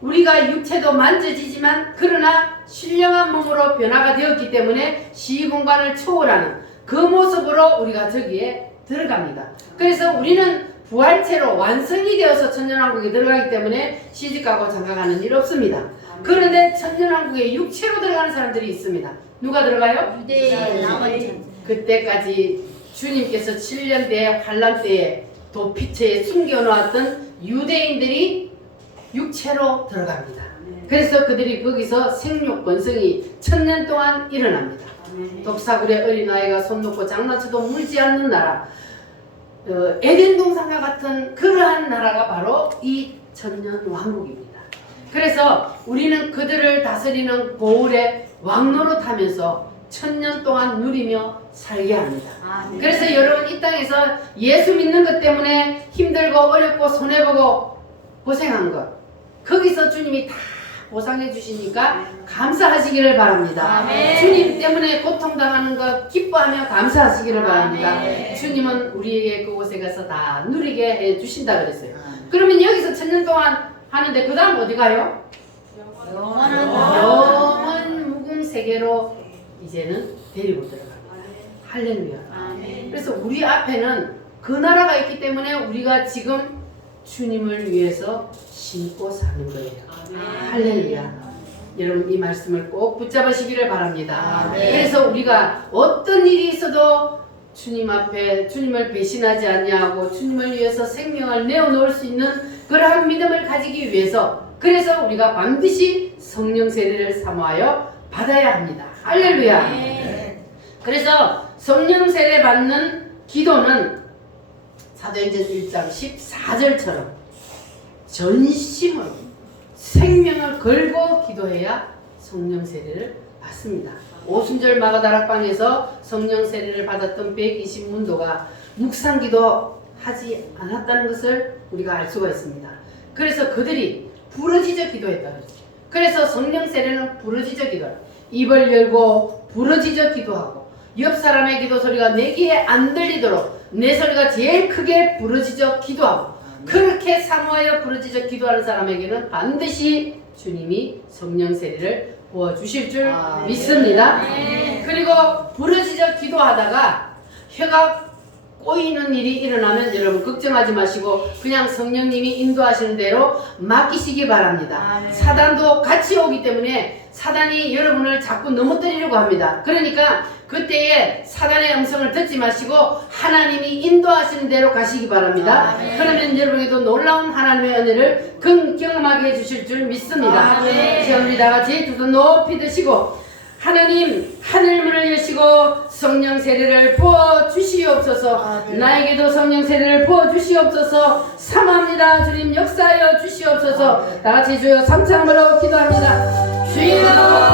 우리가 육체도 만져지지만 그러나 신령한 몸으로 변화가 되었기 때문에 시공간을 초월하는 그 모습으로 우리가 저기에 들어갑니다. 그래서 우리는 부활체로 완성이 되어서 천년왕국에 들어가기 때문에 시집가고 장가가는 일 없습니다. 그런데 천년왕국에 육체로 들어가는 사람들이 있습니다. 누가 들어가요? 유대인 나머지 천사. 그때까지 주님께서 7년 대 환란 때에 도피처에 숨겨놓았던 유대인들이 육체로 들어갑니다. 그래서 그들이 거기서 생육 번성이 1000년 동안 일어납니다. 독사굴의 어린아이가 손 놓고 장난쳐도 물지 않는 나라, 에덴 동산과 같은 그러한 나라가 바로 이 천년 왕국입니다. 그래서 우리는 그들을 다스리는 보울의 왕노릇 하면서 1000년 동안 누리며 살게 합니다. 그래서 여러분 이 땅에서 예수 믿는 것 때문에 힘들고 어렵고 손해보고 고생한 것, 거기서 주님이 다 보상해 주시니까 감사하시기를 바랍니다. 아멘. 주님 때문에 고통당하는 것 기뻐하며 감사하시기를 바랍니다. 아멘. 주님은 우리에게 그곳에 가서 다 누리게 해 주신다 그랬어요. 그러면 여기서 1000년 동안 하는데 그 다음 어디 가요? 영원 무궁 세계로 이제는 데리고 들어갑니다. 할렐루야. 그래서 우리 앞에는 그 나라가 있기 때문에 우리가 지금 주님을 위해서 신고 사는 거예요. 할렐루야. 여러분 이 말씀을 꼭 붙잡으시기를 바랍니다. 그래서 우리가 어떤 일이 있어도 주님 앞에 주님을 배신하지 않냐고 주님을 위해서 생명을 내어놓을 수 있는 그러한 믿음을 가지기 위해서, 그래서 우리가 반드시 성령 세례를 사모하여 받아야 합니다. 할렐루야. 그래서 성령 세례 받는 기도는 사도행전 1장 14절처럼 전심으로 생명을 걸고 기도해야 성령 세례를 받습니다. 오순절 마가다락방에서 성령 세례를 받았던 120문도가 묵상기도 하지 않았다는 것을 우리가 알 수가 있습니다. 그래서 그들이 부르짖어 기도했다 그랬죠. 그래서 성령 세례는 부르짖어 기도하라. 입을 열고 부르짖어 기도하고 옆 사람의 기도 소리가 내 귀에 안 들리도록 내 소리가 제일 크게 부르짖어 기도하고, 그렇게 사모하여 부르짖어 기도하는 사람에게는 반드시 주님이 성령 세례를 부어주실 줄 믿습니다. 그리고 부르짖어 기도하다가 혀가 꼬이는 일이 일어나면 여러분 걱정하지 마시고 그냥 성령님이 인도하시는 대로 맡기시기 바랍니다. 사단도 같이 오기 때문에 사단이 여러분을 자꾸 넘어뜨리려고 합니다. 그러니까 그때에 사단의 음성을 듣지 마시고 하나님이 인도하시는 대로 가시기 바랍니다. 그러면 여러분에게도 놀라운 하나님의 은혜를 경험하게 해주실 줄 믿습니다. 자, 우리 다 같이 두 손 높이 드시고 하나님 하늘문을 여시고 성령 세례를 부어 주시옵소서. 나에게도 성령 세례를 부어 주시옵소서. 사모합니다. 주님 역사하여 주시옵소서. 다 같이 주여 삼창으로 기도합니다. 주여